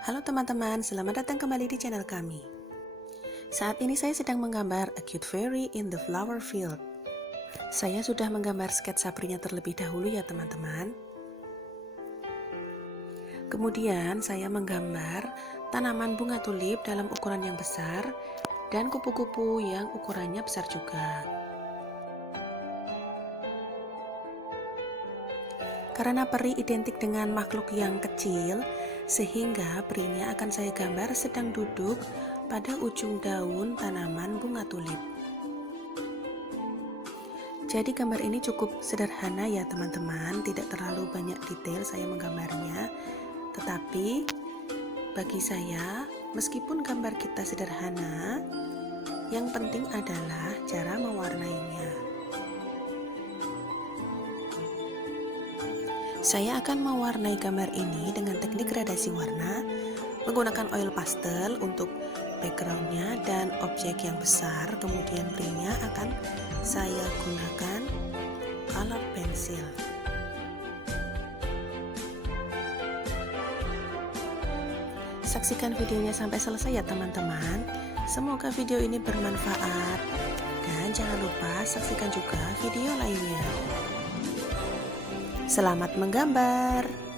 Halo teman-teman, selamat datang kembali di channel kami. Saat ini saya sedang menggambar a cute fairy in the flower field. Saya sudah menggambar sketsa perinya terlebih dahulu ya teman-teman. Kemudian saya menggambar tanaman bunga tulip dalam ukuran yang besar dan kupu-kupu yang ukurannya besar juga. Karena peri identik dengan makhluk yang kecil, sehingga perinya akan saya gambar sedang duduk pada ujung daun tanaman bunga tulip. Jadi gambar ini cukup sederhana ya teman-teman, tidak terlalu banyak detail saya menggambarnya. Tetapi bagi saya, meskipun gambar kita sederhana, yang penting adalah cara mewarnainya. Saya akan mewarnai gambar ini dengan teknik gradasi warna, menggunakan oil pastel untuk backgroundnya dan objek yang besar. Kemudian perinya akan saya gunakan color pensil. Saksikan videonya sampai selesai ya teman-teman. Semoga video ini bermanfaat, dan jangan lupa saksikan juga video lainnya. Selamat menggambar!